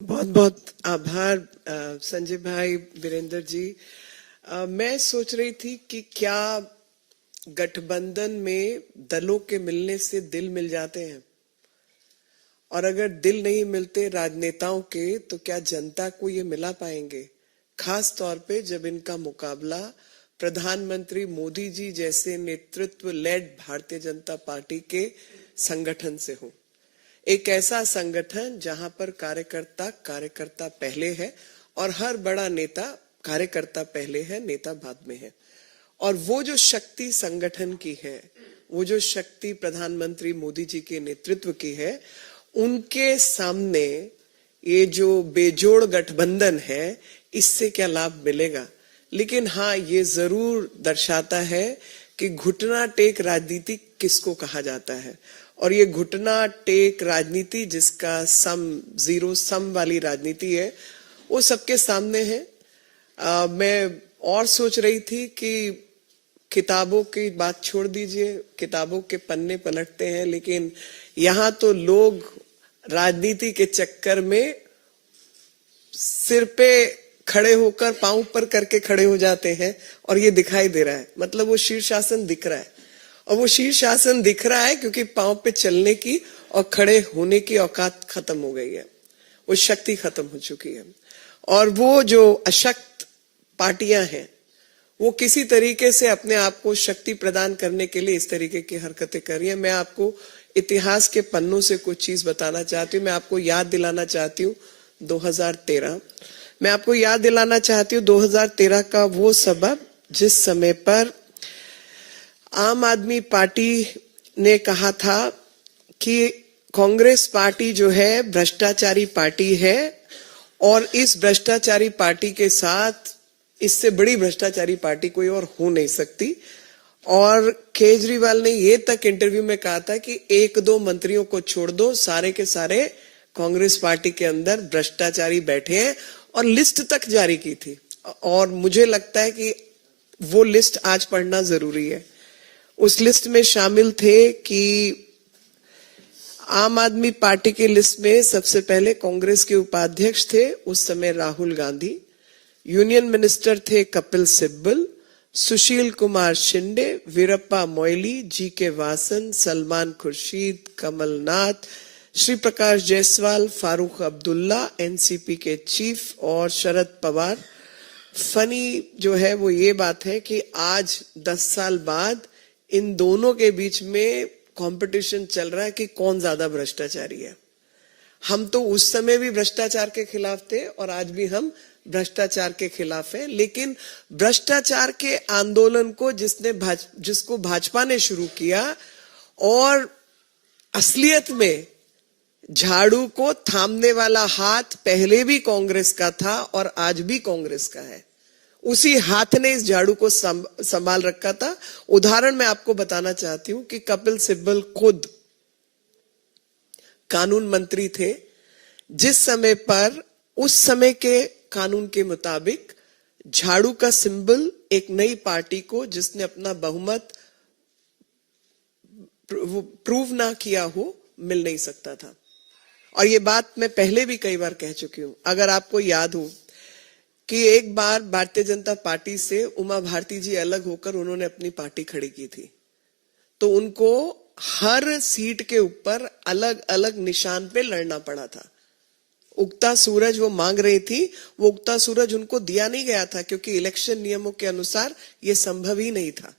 बहुत बहुत आभार संजय भाई, वीरेंद्र जी। मैं सोच रही थी कि क्या गठबंधन में दलों के मिलने से दिल मिल जाते हैं, और अगर दिल नहीं मिलते राजनेताओं के तो क्या जनता को ये मिला पाएंगे, खास तौर पे जब इनका मुकाबला प्रधानमंत्री मोदी जी जैसे नेतृत्व लेड भारतीय जनता पार्टी के संगठन से हो। एक ऐसा संगठन जहां पर कार्यकर्ता पहले है और हर बड़ा नेता कार्यकर्ता पहले है, नेता बाद में है। और वो जो शक्ति संगठन की है, वो जो शक्ति प्रधानमंत्री मोदी जी के नेतृत्व की है, उनके सामने ये जो बेजोड़ गठबंधन है, इससे क्या लाभ मिलेगा। लेकिन हाँ, ये जरूर दर्शाता है कि घुटना टेक राजनीति किसको कहा जाता है। और ये घुटना टेक राजनीति, जिसका सम जीरो सम वाली राजनीति है, वो सबके सामने है। मैं और सोच रही थी कि किताबों की बात छोड़ दीजिए, किताबों के पन्ने पलटते हैं, लेकिन यहाँ तो लोग राजनीति के चक्कर में सिर पे खड़े होकर पांव ऊपर करके खड़े हो जाते हैं, और ये दिखाई दे रहा है। मतलब वो शीर्षासन दिख रहा है, और वो शीर्षासन दिख रहा है क्योंकि पांव पे चलने की और खड़े होने की औकात खत्म हो गई है, वो शक्ति खत्म हो चुकी है। और वो जो अशक्त पार्टियां हैं, वो किसी तरीके से अपने आप को शक्ति प्रदान करने के लिए इस तरीके की हरकतें कर रही है। मैं आपको इतिहास के पन्नों से कुछ चीज बताना चाहती हूँ। मैं आपको याद दिलाना चाहती हूँ 2013। मैं आपको याद दिलाना चाहती हूँ 2013 का वो सबब जिस समय पर आम आदमी पार्टी ने कहा था कि कांग्रेस पार्टी जो है भ्रष्टाचारी पार्टी है, और इस भ्रष्टाचारी पार्टी के साथ इससे बड़ी भ्रष्टाचारी पार्टी कोई और हो नहीं सकती। और केजरीवाल ने ये तक इंटरव्यू में कहा था कि एक दो मंत्रियों को छोड़ दो, सारे के सारे कांग्रेस पार्टी के अंदर भ्रष्टाचारी बैठे हैं, और लिस्ट तक जारी की थी। और मुझे लगता है कि वो लिस्ट आज पढ़ना जरूरी है। उस लिस्ट में शामिल थे कि आम आदमी पार्टी की लिस्ट में सबसे पहले कांग्रेस के उपाध्यक्ष थे उस समय राहुल गांधी, यूनियन मिनिस्टर थे कपिल सिब्बल, सुशील कुमार शिंदे, वीरप्पा मोइली, जी के वासन, सलमान खुर्शीद, कमलनाथ, श्री प्रकाश जायसवाल, फारूक अब्दुल्ला, एनसीपी के चीफ, और शरद पवार। फनी जो है वो ये बात है कि आज 10 साल बाद इन दोनों के बीच में कंपटीशन चल रहा है कि कौन ज्यादा भ्रष्टाचारी है। हम तो उस समय भी भ्रष्टाचार के खिलाफ थे और आज भी हम भ्रष्टाचार के खिलाफ हैं। लेकिन भ्रष्टाचार के आंदोलन को जिसको भाजपा ने शुरू किया, और असलियत में झाड़ू को थामने वाला हाथ पहले भी कांग्रेस का था और आज भी कांग्रेस का है। उसी हाथ ने इस झाड़ू को संभाल रखा था। उदाहरण मैं आपको बताना चाहती हूं कि कपिल सिब्बल खुद कानून मंत्री थे, जिस समय पर उस समय के कानून के मुताबिक झाड़ू का सिंबल एक नई पार्टी को जिसने अपना बहुमत प्रूव ना किया हो मिल नहीं सकता था। और ये बात मैं पहले भी कई बार कह चुकी हूं। अगर आपको याद हो कि एक बार भारतीय जनता पार्टी से उमा भारती जी अलग होकर उन्होंने अपनी पार्टी खड़ी की थी, तो उनको हर सीट के ऊपर अलग अलग निशान पे लड़ना पड़ा था। उगता सूरज वो मांग रही थी, वो उगता सूरज उनको दिया नहीं गया था क्योंकि इलेक्शन नियमों के अनुसार ये संभव ही नहीं था।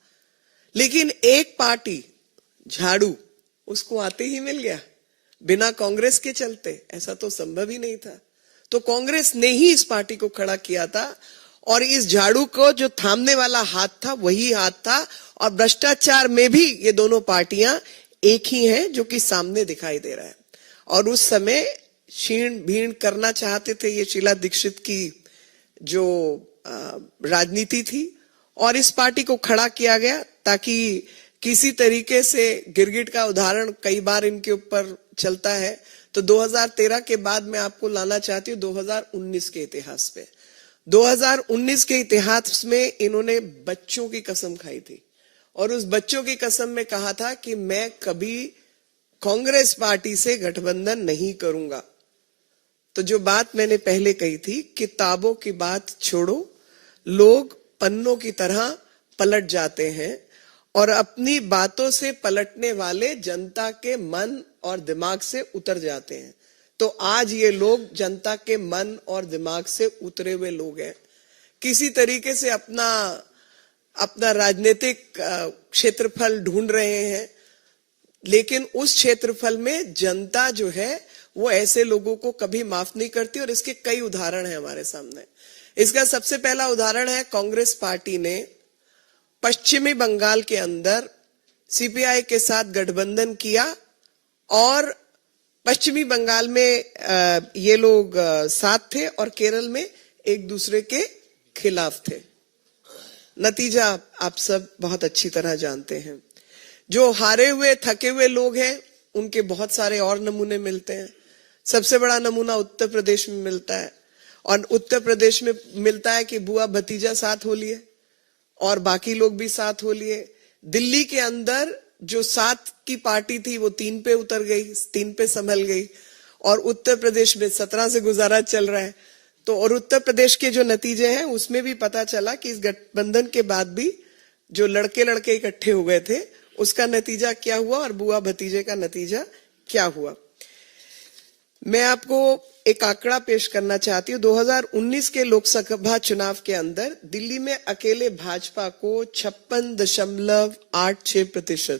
लेकिन एक पार्टी झाड़ू, उसको आते ही मिल गया बिना कांग्रेस के चलते। ऐसा तो संभव ही नहीं था। तो कांग्रेस ने ही इस पार्टी को खड़ा किया था, और इस झाड़ू को जो थामने वाला हाथ था वही हाथ था। और भ्रष्टाचार में भी ये दोनों पार्टियां एक ही हैं, जो कि सामने दिखाई दे रहा है। और उस समय छीण भीण करना चाहते थे ये शीला दीक्षित की जो राजनीति थी, और इस पार्टी को खड़ा किया गया ताकि किसी तरीके से गिरगिट का उदाहरण कई बार इनके ऊपर चलता है। तो 2013 के बाद मैं आपको लाना चाहती हूँ 2019 के इतिहास पे। 2019 के इतिहास में इन्होंने बच्चों की कसम खाई थी, और उस बच्चों की कसम में कहा था कि मैं कभी कांग्रेस पार्टी से गठबंधन नहीं करूंगा। तो जो बात मैंने पहले कही थी, किताबों की बात छोड़ो, लोग पन्नों की तरह पलट जाते हैं और अपनी बातों से पलटने वाले जनता के मन और दिमाग से उतर जाते हैं। तो आज ये लोग जनता के मन और दिमाग से उतरे हुए लोग हैं, किसी तरीके से अपना राजनीतिक क्षेत्रफल ढूंढ रहे हैं, लेकिन उस क्षेत्रफल में जनता जो है वो ऐसे लोगों को कभी माफ नहीं करती। और इसके कई उदाहरण हैं हमारे सामने। इसका सबसे पहला उदाहरण है, कांग्रेस पार्टी ने पश्चिमी बंगाल के अंदर सीपीआई के साथ गठबंधन किया और पश्चिमी बंगाल में ये लोग साथ थे और केरल में एक दूसरे के खिलाफ थे। नतीजा आप सब बहुत अच्छी तरह जानते हैं। जो हारे हुए थके हुए लोग हैं उनके बहुत सारे और नमूने मिलते हैं। सबसे बड़ा नमूना उत्तर प्रदेश में मिलता है, और उत्तर प्रदेश में मिलता है कि बुआ भतीजा साथ हो लिए और बाकी लोग भी साथ हो लिए। दिल्ली के अंदर जो 7 की पार्टी थी वो 3 पे उतर गई, 3 पे संभल गई, और उत्तर प्रदेश में 17 से गुजारा चल रहा है। तो और उत्तर प्रदेश के जो नतीजे हैं उसमें भी पता चला कि इस गठबंधन के बाद भी जो लड़के लड़के इकट्ठे हो गए थे उसका नतीजा क्या हुआ और बुआ भतीजे का नतीजा क्या हुआ। मैं आपको एक आंकड़ा पेश करना चाहती हूँ। 2019 के लोकसभा चुनाव के अंदर दिल्ली में अकेले भाजपा को 56.86%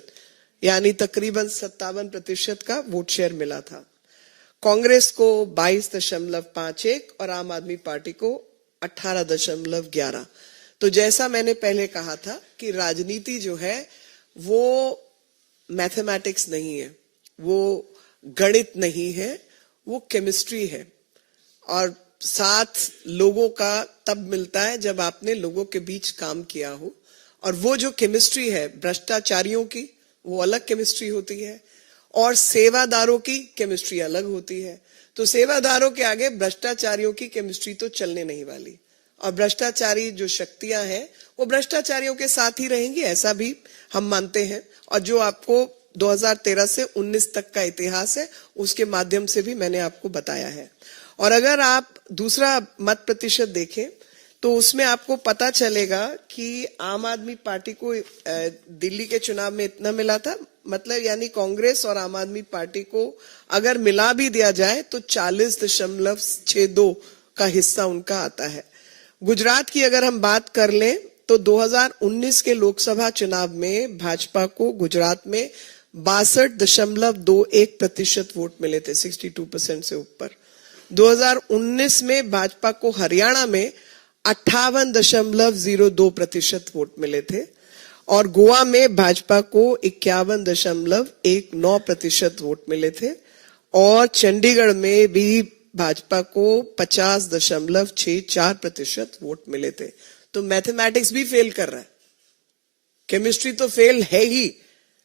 यानी तकरीबन 57% का वोट शेयर मिला था। कांग्रेस को 22.51 और आम आदमी पार्टी को 18.11। तो जैसा मैंने पहले कहा था कि राजनीति जो है वो मैथमेटिक्स नहीं है, वो गणित नहीं है, वो केमिस्ट्री है। और साथ लोगों का तब मिलता है जब आपने लोगों के बीच काम किया हो, और वो जो केमिस्ट्री है भ्रष्टाचारियों की वो अलग केमिस्ट्री होती है और सेवादारों की केमिस्ट्री अलग होती है। तो सेवादारों के आगे भ्रष्टाचारियों की केमिस्ट्री तो चलने नहीं वाली, और भ्रष्टाचारी जो शक्तियां हैं वो भ्रष्टाचारियों के साथ ही रहेंगी, ऐसा भी हम मानते हैं। और जो आपको 2013 से 19 तक का इतिहास है उसके माध्यम से भी मैंने आपको बताया है। और अगर आप दूसरा मत प्रतिशत देखें तो उसमें आपको पता चलेगा कि आम आदमी पार्टी को दिल्ली के चुनाव में इतना मिला था, मतलब यानी कांग्रेस और आम आदमी पार्टी को अगर मिला भी दिया जाए तो 40.62 का हिस्सा उनका आता है। गुजरात की अगर हम बात कर लें तो 2019 के लोकसभा चुनाव में भाजपा को गुजरात में 62.21% वोट मिले थे, 62% से ऊपर। 2019 में भाजपा को हरियाणा में 58.02% वोट मिले थे, और गोवा में भाजपा को 51.19% वोट मिले थे, और चंडीगढ़ में भी भाजपा को 50.64% वोट मिले थे। तो मैथमेटिक्स भी फेल कर रहा है, केमिस्ट्री तो फेल है ही,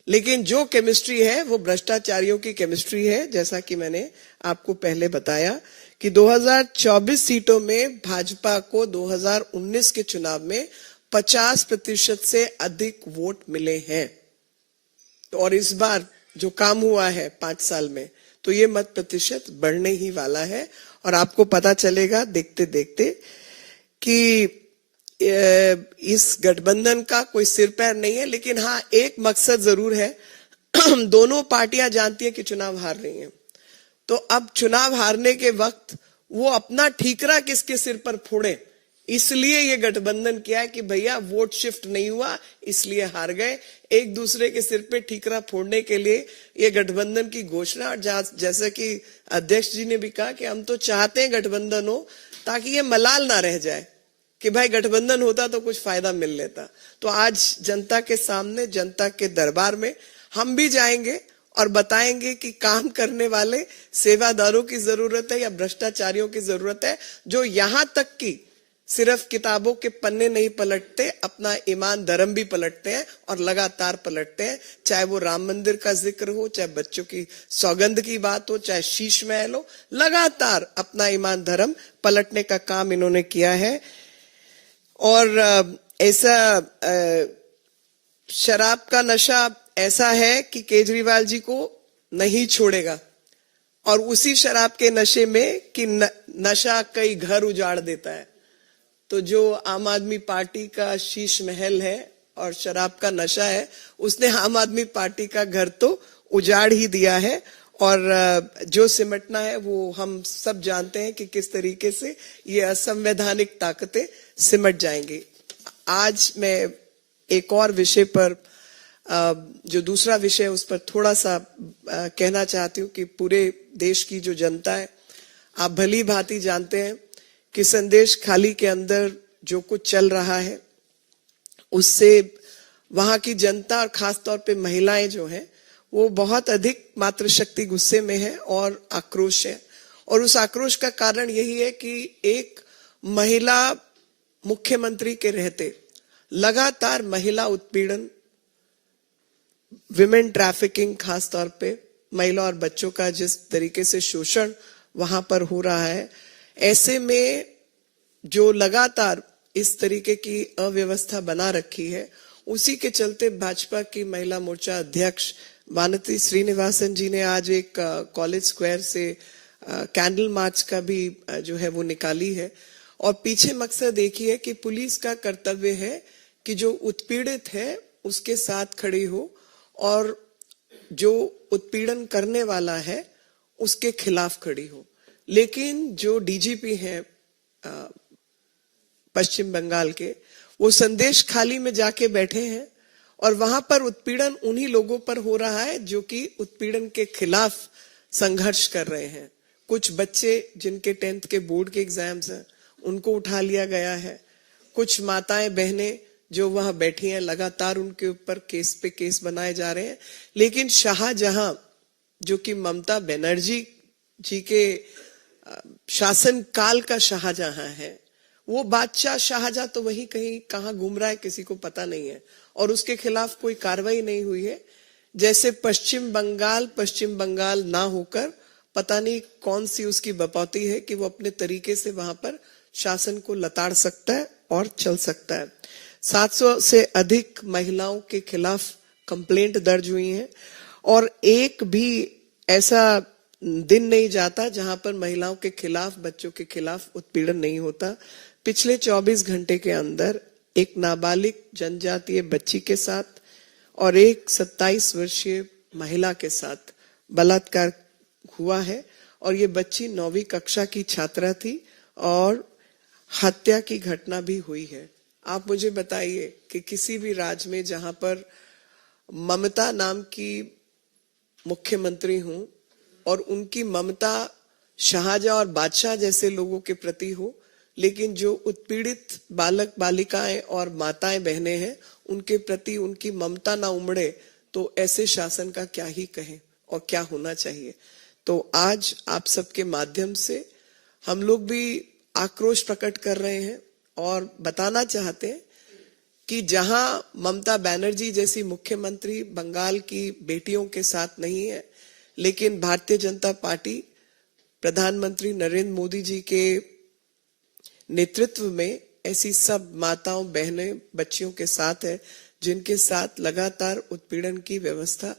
लेकिन जो केमिस्ट्री है वो भ्रष्टाचारियों की केमिस्ट्री है। जैसा कि मैंने आपको पहले बताया कि 2024 सीटों में भाजपा को 2019 के चुनाव में 50% से अधिक वोट मिले हैं। और इस बार जो काम हुआ है 5 साल में, तो ये मत प्रतिशत बढ़ने ही वाला है। और आपको पता चलेगा देखते देखते कि इस गठबंधन का कोई सिर पैर नहीं है, लेकिन हाँ एक मकसद जरूर है। दोनों पार्टियां जानती है कि चुनाव हार रही हैं, तो अब चुनाव हारने के वक्त वो अपना ठीकरा किसके सिर पर फोड़े, इसलिए ये गठबंधन किया है कि भैया वोट शिफ्ट नहीं हुआ इसलिए हार गए। एक दूसरे के सिर पे ठीकरा फोड़ने के लिए ये गठबंधन की घोषणा। और जैसे कि अध्यक्ष जी ने भी कहा कि हम तो चाहते हैं गठबंधन हो ताकि ये मलाल ना रह जाए कि भाई गठबंधन होता तो कुछ फायदा मिल लेता। तो आज जनता के सामने, जनता के दरबार में हम भी जाएंगे और बताएंगे कि काम करने वाले सेवादारों की जरूरत है या भ्रष्टाचारियों की जरूरत है, जो यहां तक कि सिर्फ किताबों के पन्ने नहीं पलटते, अपना ईमान धर्म भी पलटते हैं और लगातार पलटते हैं। चाहे वो राम मंदिर का जिक्र हो, चाहे बच्चों की सौगंध की बात हो, चाहे शीश महल हो, लगातार अपना ईमान धर्म पलटने का काम इन्होंने किया है। और ऐसा शराब का नशा ऐसा है कि केजरीवाल जी को नहीं छोड़ेगा। और उसी शराब के नशे में कि नशा कई घर उजाड़ देता है। तो जो आम आदमी पार्टी का शीश महल है और शराब का नशा है, उसने आम आदमी पार्टी का घर तो उजाड़ ही दिया है। और जो सिमटना है वो हम सब जानते हैं कि किस तरीके से ये असंवैधानिक ताकतें सिमट जाएंगी। आज मैं एक और विषय पर, जो दूसरा विषय, उस पर थोड़ा सा कहना चाहती हूँ कि पूरे देश की जो जनता है, आप भली भांति जानते हैं कि संदेश खाली के अंदर जो कुछ चल रहा है उससे वहां की जनता और खास तौर पे महिलाएं जो हैं वो बहुत अधिक मातृशक्ति गुस्से में है और आक्रोश है। और उस आक्रोश का कारण यही है कि एक महिला मुख्यमंत्री के रहते लगातार महिला उत्पीड़न, विमेन ट्रैफिकिंग, खास तौर पे महिला और बच्चों का जिस तरीके से शोषण वहां पर हो रहा है, ऐसे में जो लगातार इस तरीके की अव्यवस्था बना रखी है, उसी के चलते भाजपा की महिला मोर्चा अध्यक्ष वानती श्रीनिवासन जी ने आज एक कॉलेज स्क्वायर से कैंडल मार्च का भी जो है वो निकाली है। और पीछे मकसद एक ही है कि पुलिस का कर्तव्य है कि जो उत्पीड़ित है उसके साथ खड़ी हो और जो उत्पीड़न करने वाला है उसके खिलाफ खड़ी हो। लेकिन जो डीजीपी हैं पश्चिम बंगाल के, वो संदेश खाली में जाके बैठे हैं और वहां पर उत्पीड़न उन्हीं लोगों पर हो रहा है जो कि उत्पीड़न के खिलाफ संघर्ष कर रहे हैं। कुछ बच्चे जिनके 10th के बोर्ड के एग्जाम्स हैं उनको उठा लिया गया है। कुछ माताएं बहनें जो वहां बैठी हैं, लगातार उनके ऊपर केस पे केस बनाए जा रहे हैं। लेकिन शाहजहां, जो कि ममता बनर्जी जी के शासन काल का शाहजहां है, वो बादशाह शाहजहां तो वहीं कहीं कहां घूम रहा है किसी को पता नहीं है और उसके खिलाफ कोई कार्रवाई नहीं हुई है। जैसे पश्चिम बंगाल ना होकर पता नहीं कौन सी उसकी बपौती है कि वो अपने तरीके से वहां पर शासन को लताड़ सकता है और चल सकता है। 700 से अधिक महिलाओं के खिलाफ कंप्लेंट दर्ज हुई है और एक भी ऐसा दिन नहीं जाता जहां पर महिलाओं के खिलाफ, बच्चों के खिलाफ उत्पीड़न नहीं होता। पिछले 24 घंटे के अंदर एक नाबालिग जनजातीय बच्ची के साथ और एक 27 वर्षीय महिला के साथ बलात्कार हुआ है और ये बच्ची 9वीं कक्षा की छात्रा थी और हत्या की घटना भी हुई है। आप मुझे बताइए कि किसी भी राज्य में जहां पर ममता नाम की मुख्यमंत्री हूं और उनकी ममता शाहजहां और बादशाह जैसे लोगों के प्रति हो, लेकिन जो उत्पीड़ित बालक बालिकाएं और माताएं बहनें हैं उनके प्रति उनकी ममता ना उमड़े, तो ऐसे शासन का क्या ही कहें और क्या होना चाहिए। तो आज आप सबके माध्यम से हम लोग भी आक्रोश प्रकट कर रहे हैं और बताना चाहते हैं कि जहां ममता बनर्जी जैसी मुख्यमंत्री बंगाल की बेटियों के साथ नहीं है, लेकिन भारतीय जनता पार्टी प्रधानमंत्री नरेंद्र मोदी जी के नेतृत्व में ऐसी सब माताओं, बहनें, बच्चियों के साथ है जिनके साथ लगातार उत्पीड़न की व्यवस्था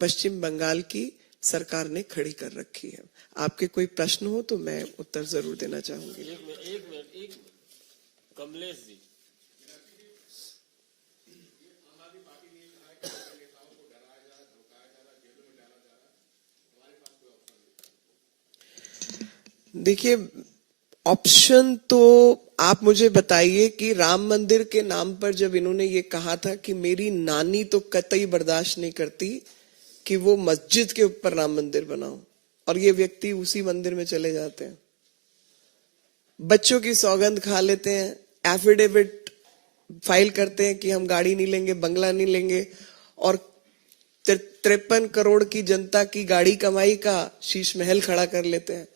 पश्चिम बंगाल की सरकार ने खड़ी कर रखी है। आपके कोई प्रश्न हो तो मैं उत्तर जरूर देना चाहूंगी। एक मिनट कमलेश जी। देखिए, ऑप्शन तो आप मुझे बताइए कि राम मंदिर के नाम पर जब इन्होंने ये कहा था कि मेरी नानी तो कतई बर्दाश्त नहीं करती कि वो मस्जिद के ऊपर राम मंदिर बनाओ, और ये व्यक्ति उसी मंदिर में चले जाते हैं, बच्चों की सौगंध खा लेते हैं, एफिडेविट फाइल करते हैं कि हम गाड़ी नहीं लेंगे, बंगला नहीं लेंगे, और 53 करोड़ की जनता की गाड़ी कमाई का शीश महल खड़ा कर लेते हैं।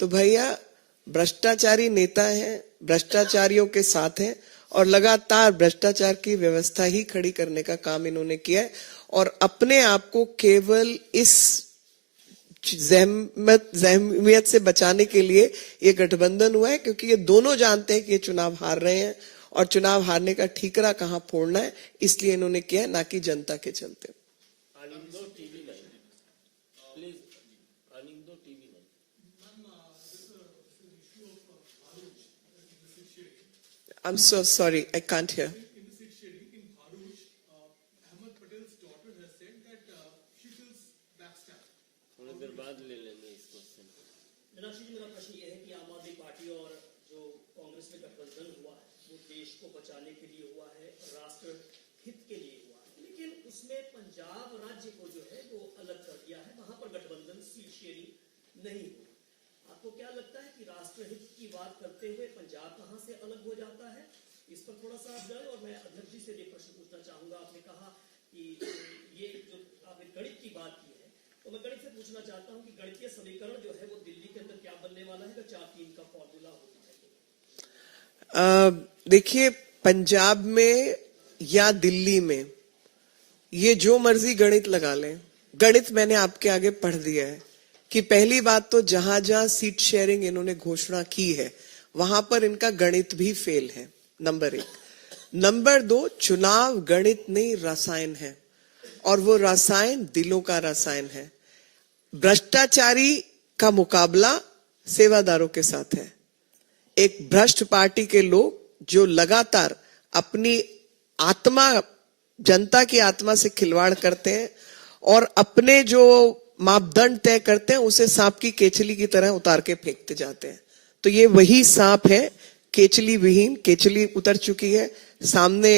तो भैया, भ्रष्टाचारी नेता हैं, भ्रष्टाचारियों के साथ हैं और लगातार भ्रष्टाचार की व्यवस्था ही खड़ी करने का काम इन्होंने किया है। और अपने आप को केवल इस जहमियत से बचाने के लिए ये गठबंधन हुआ है, क्योंकि ये दोनों जानते हैं कि ये चुनाव हार रहे हैं और चुनाव हारने का ठीकरा कहां फोड़ना है, इसलिए इन्होंने किया है, ना कि जनता के चलते। I'm so sorry, I can't hear. In the seat sharing in Bharuch, Ahmed Patel's daughter has said that she feels backstabbed. थोड़ी देर बाद ले लेंगे इस क्वेश्चन को। मीनाक्षी जी, मेरा प्रश्न ये है कि आम आदमी पार्टी और जो कांग्रेस में गठबंधन हुआ है वो देश को बचाने के लिए हुआ है, राष्ट्र हित के लिए हुआ है, लेकिन उसमें पंजाब राज्य को जो है वो अलग कर दिया है, वहां पर गठबंधन सीट शेयरिंग नहीं हुई। आपको क्या लगता है कि राष्ट्रहित की बात करते हुए पंजाब कहां से अलग हो जाता है? इस पर थोड़ा सा आप जाए। और मैं अध्यक्ष जी से भी प्रश्न पूछना चाहूंगा। आपने कहा कि ये जो आपने गणित की बात की है, तो मैं गणित से पूछना चाहता हूं कि गणितीय समीकरण जो है वो दिल्ली के अंदर क्या बनने वाला है अगर 4-3 का फॉर्मूला होता है तो? देखिए, पंजाब में या दिल्ली में ये जो मर्जी गणित लगा लें, गणित मैंने आपके आगे पढ़ दिया है कि पहली बात तो जहां जहां सीट शेयरिंग इन्होंने घोषणा की है वहां पर इनका गणित भी फेल है, नंबर 1। नंबर 2, चुनाव गणित नहीं रसायन है, और वो रसायन दिलों का रसायन है। भ्रष्टाचारी का मुकाबला सेवादारों के साथ है। एक भ्रष्ट पार्टी के लोग जो लगातार अपनी आत्मा, जनता की आत्मा से खिलवाड़ करते हैं और अपने जो मापदंड तय करते हैं उसे सांप की केचली की तरह उतार के फेंकते जाते हैं। तो ये वही सांप है, केचली विहीन। केचली उतर चुकी है, सामने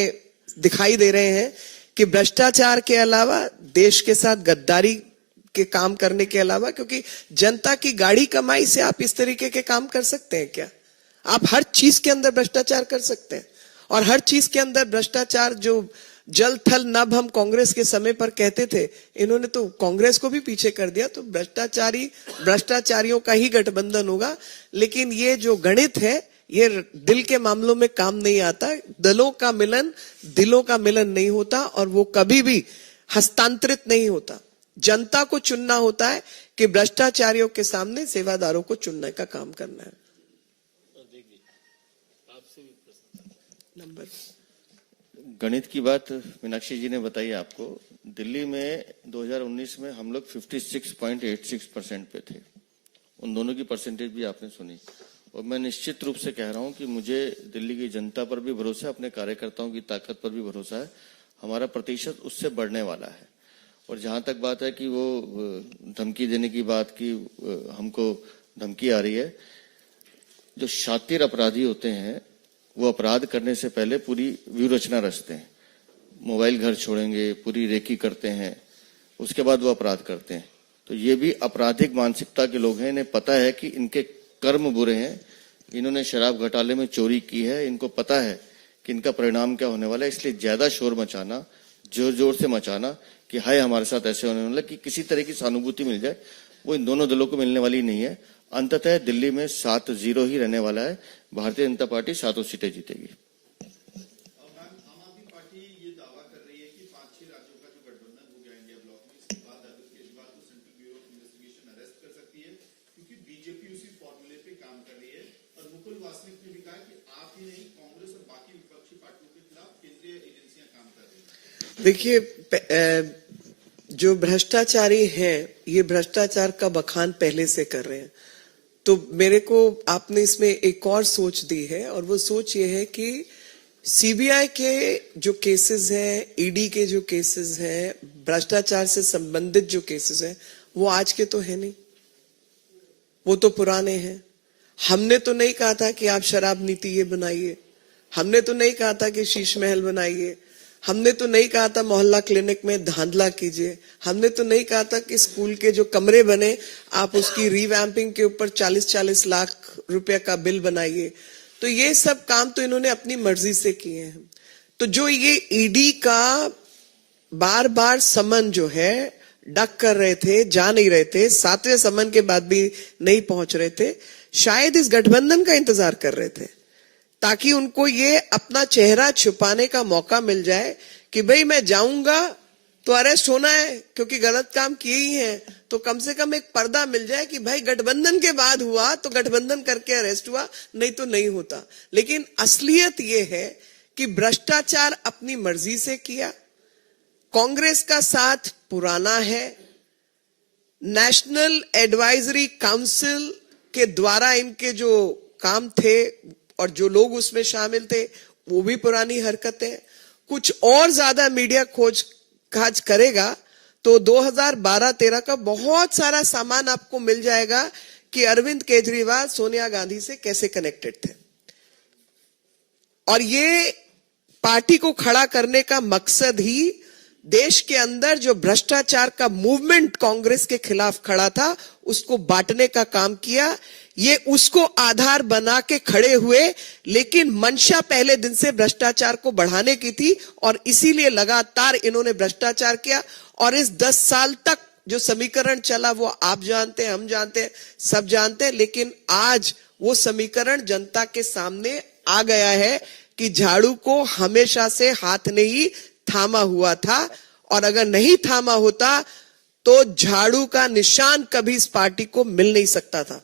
दिखाई दे रहे हैं कि भ्रष्टाचार के अलावा, देश के साथ गद्दारी के काम करने के अलावा, क्योंकि जनता की गाड़ी कमाई से आप इस तरीके के काम कर सकते हैं क्या? आप हर चीज के अंदर भ्रष्टाचार कर सकते हैं, और हर चीज के अंदर भ्रष्टाचार जो जल थल नभ हम कांग्रेस के समय पर कहते थे, इन्होंने तो कांग्रेस को भी पीछे कर दिया। तो भ्रष्टाचारियों का ही गठबंधन होगा। लेकिन ये जो गणित है ये दिल के मामलों में काम नहीं आता। दलों का मिलन दिलों का मिलन नहीं होता, और वो कभी भी हस्तांतरित नहीं होता। जनता को चुनना होता है कि भ्रष्टाचारियों के सामने सेवादारों को चुनने का काम करना है। आपसे भी प्रश्न। नंबर गणित की बात मीनाक्षी जी ने बताई आपको। दिल्ली में 2019 में हम लोग 56.86% पे थे। उन दोनों की परसेंटेज भी आपने सुनी, और मैं निश्चित रूप से कह रहा हूं कि मुझे दिल्ली की जनता पर भी भरोसा है, अपने कार्यकर्ताओं की ताकत पर भी भरोसा है। हमारा प्रतिशत उससे बढ़ने वाला है। और जहां तक बात है कि वो धमकी देने की बात की, हमको धमकी आ रही है, जो शातिर अपराधी होते हैं वो अपराध करने से पहले पूरी व्यूहरचना रचते हैं। मोबाइल घर छोड़ेंगे, पूरी रेकी करते हैं, उसके बाद वो अपराध करते हैं। तो ये भी आपराधिक मानसिकता के लोग हैं। इन्हें पता है कि इनके कर्म बुरे हैं। इन्होंने शराब घोटाले में चोरी की है, इनको पता है कि इनका परिणाम क्या होने वाला है। इसलिए ज्यादा शोर मचाना, जोर जोर से मचाना कि हाय हमारे साथ ऐसे होने वाला, कि किसी तरह की सहानुभूति मिल जाए, वो इन दोनों दलों को मिलने वाली नहीं है। अंततः दिल्ली में 7-0 ही रहने वाला है। भारतीय जनता पार्टी 7 सीटें जीतेगी। देखिए, जो भ्रष्टाचारी हैं ये भ्रष्टाचार का बखान पहले से कर रहे हैं। तो मेरे को आपने इसमें एक और सोच दी है, और वो सोच ये है कि सीबीआई के जो केसेस हैं, ईडी के जो केसेस हैं, भ्रष्टाचार से संबंधित जो केसेस हैं, वो आज के तो है नहीं, वो तो पुराने हैं। हमने तो नहीं कहा था कि आप शराब नीति ये बनाइए, हमने तो नहीं कहा था कि शीश महल बनाइए, हमने तो नहीं कहा था मोहल्ला क्लिनिक में धांधला कीजिए, हमने तो नहीं कहा था कि स्कूल के जो कमरे बने आप उसकी रीवैम्पिंग के ऊपर 40-40 लाख रुपए का बिल बनाइए। तो ये सब काम तो इन्होंने अपनी मर्जी से किए हैं। तो जो ये ईडी का बार बार समन जो है डक कर रहे थे, जा नहीं रहे थे, 7वें समन के बाद भी नहीं पहुंच रहे थे, शायद इस गठबंधन का इंतजार कर रहे थे, ताकि उनको ये अपना चेहरा छुपाने का मौका मिल जाए कि भाई मैं जाऊंगा तो अरेस्ट होना है क्योंकि गलत काम किए ही हैं, तो कम से कम एक पर्दा मिल जाए कि भाई गठबंधन के बाद हुआ तो गठबंधन करके अरेस्ट हुआ, नहीं तो नहीं होता। लेकिन असलियत ये है कि भ्रष्टाचार अपनी मर्जी से किया, कांग्रेस का साथ पुराना है, नेशनल एडवाइजरी काउंसिल के द्वारा इनके जो काम थे और जो लोग उसमें शामिल थे वो भी पुरानी हरकत है। कुछ और ज्यादा मीडिया खोज खाज करेगा तो 2012-13 का बहुत सारा सामान आपको मिल जाएगा कि अरविंद केजरीवाल सोनिया गांधी से कैसे कनेक्टेड थे। और ये पार्टी को खड़ा करने का मकसद ही देश के अंदर जो भ्रष्टाचार का मूवमेंट कांग्रेस के खिलाफ खड़ा था उसको बांटने का काम किया। ये उसको आधार बना के खड़े हुए, लेकिन मंशा पहले दिन से भ्रष्टाचार को बढ़ाने की थी और इसीलिए लगातार इन्होंने भ्रष्टाचार किया। और इस 10 साल तक जो समीकरण चला वो आप जानते हैं, हम जानते हैं, सब जानते हैं, लेकिन आज वो समीकरण जनता के सामने आ गया है कि झाड़ू को हमेशा से हाथ ने ही थामा हुआ था, और अगर नहीं थामा होता तो झाड़ू का निशान कभी इस पार्टी को मिल नहीं सकता था।